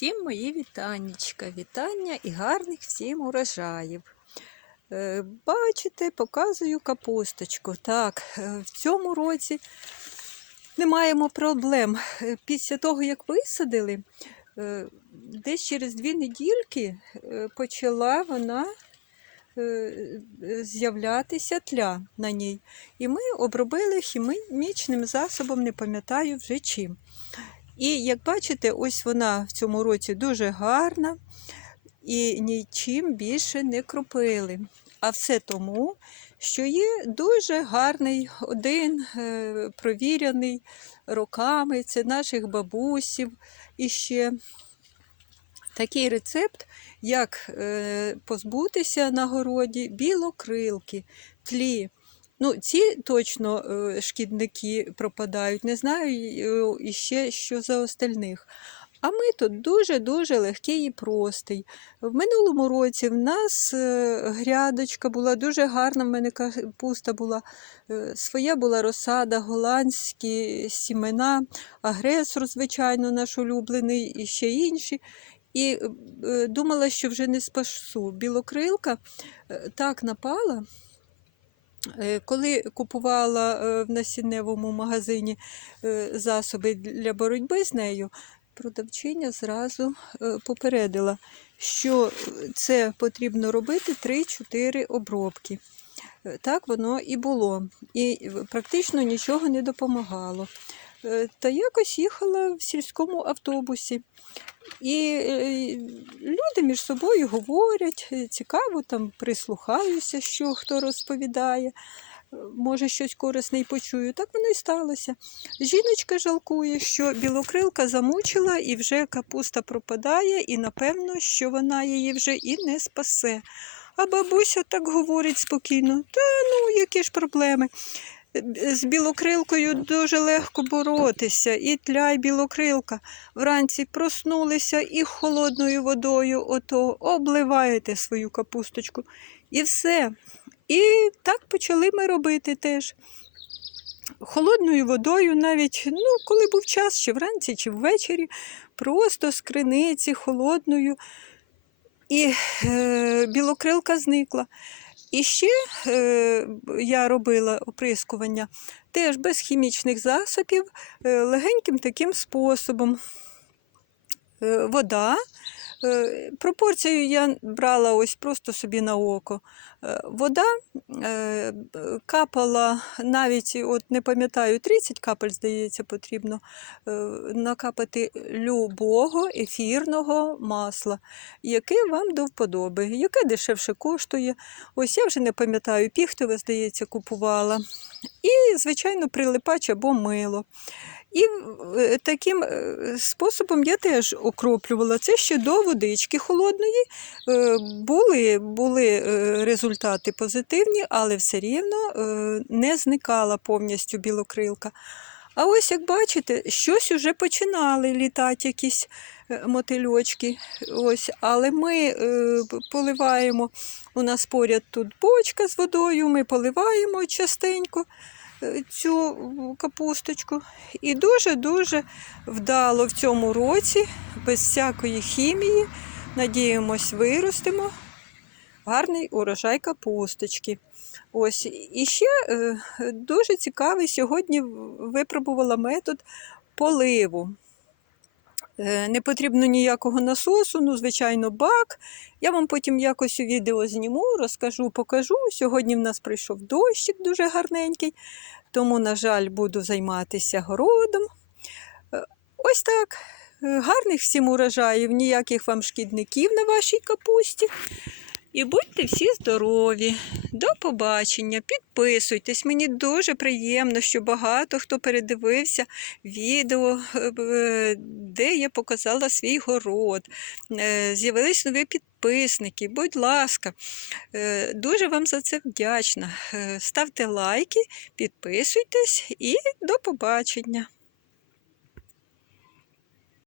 Всім мої вітаннячка, вітання і гарних всім урожаїв. Е, Бачите, показую капусточку. Так, е, в цьому році не маємо проблем. Е, Після того, як висадили, десь через дві недільки почала вона з'являтися тля на ній. І ми обробили хімічним засобом, не пам'ятаю вже чим. І як бачите, ось вона в цьому році дуже гарна і нічим більше не кропили. А все тому, що є дуже гарний один е, провірений роками, це наших бабусів. І ще такий рецепт, як е, позбутися на городі білокрилки, тлі. Ну, ці точно е, шкідники пропадають. Не знаю іще що за остальних. А ми тут дуже-дуже легкий і простий. В минулому році в нас е, грядочка була дуже гарна, в мене капуста була. е, Своя була розсада, голландські сімена, агресор, звичайно, наш улюблений, і ще інші. І думала, що вже не спасу. Білокрилка так напала. Е, Коли купувала е, в насінневому магазині е, засоби для боротьби з нею, продавчиня зразу попередила, що це потрібно робити 3-4 обробки. Так воно і було. І практично нічого не допомагало. Та якось їхала в сільському автобусі. І між собою говорять, е, цікаво, там прислухаюся, що хто розповідає, е, може щось корисне й почую. Так воно і сталося. Жіночка жалкує, що білокрилка замучила і вже капуста пропадає, і напевно, що вона її вже і не спасе. А бабуся так говорить спокійно: та ну, які ж проблеми. З білокрилкою дуже легко боротися, і тля, і білокрилка. Вранці проснулися і холодною водою ото обливаєте свою капусточку. І все. І так почали ми робити теж. Холодною водою, навіть, ну, коли був час, чи вранці, чи ввечері, просто з криниці холодною. І е, білокрилка зникла. І ще е, я робила оприскування теж без хімічних засобів, е, легеньким таким способом. Е, вода. Е, пропорцію я брала ось просто собі на око. Е, вода е, капала навіть, от не пам'ятаю, 30 капель, здається, потрібно накапати любого ефірного масла, яке вам до вподоби, яке дешевше коштує. Ось я вже не пам'ятаю, піхтове, здається, купувала. І, звичайно, прилипач або мило. І е, таким е, способом я теж окроплювала. Це ще до водички холодної. Е, Були, були результати позитивні, але все рівно не зникала повністю білокрилка. А ось як бачите, щось уже починали літати якісь мотильочки. Ось, але ми поливаємо. У нас поряд тут бочка з водою, ми поливаємо частенько цю капусточку. І дуже-дуже вдало в цьому році, без всякої хімії, надіємось, виростимо гарний урожай капусточки. Ось і ще е, дуже цікавий сьогодні випробувала метод поливу. Е, Не потрібно ніякого насосу, ну, звичайно, бак. Я вам потім якось у відео зніму, розкажу, покажу. Сьогодні в нас прийшов дощик дуже гарненький, тому, на жаль, буду займатися городом. Е, Ось так. Е, Гарних всім урожаїв, ніяких вам шкідників на вашій капусті. І будьте всі здорові. До побачення. Підписуйтесь. Мені дуже приємно, що багато хто передивився відео, е, е, де я показала свій город. Е, З'явились нові підписники. Будь ласка, дуже вам за це вдячна. Ставте лайки, підписуйтесь і до побачення.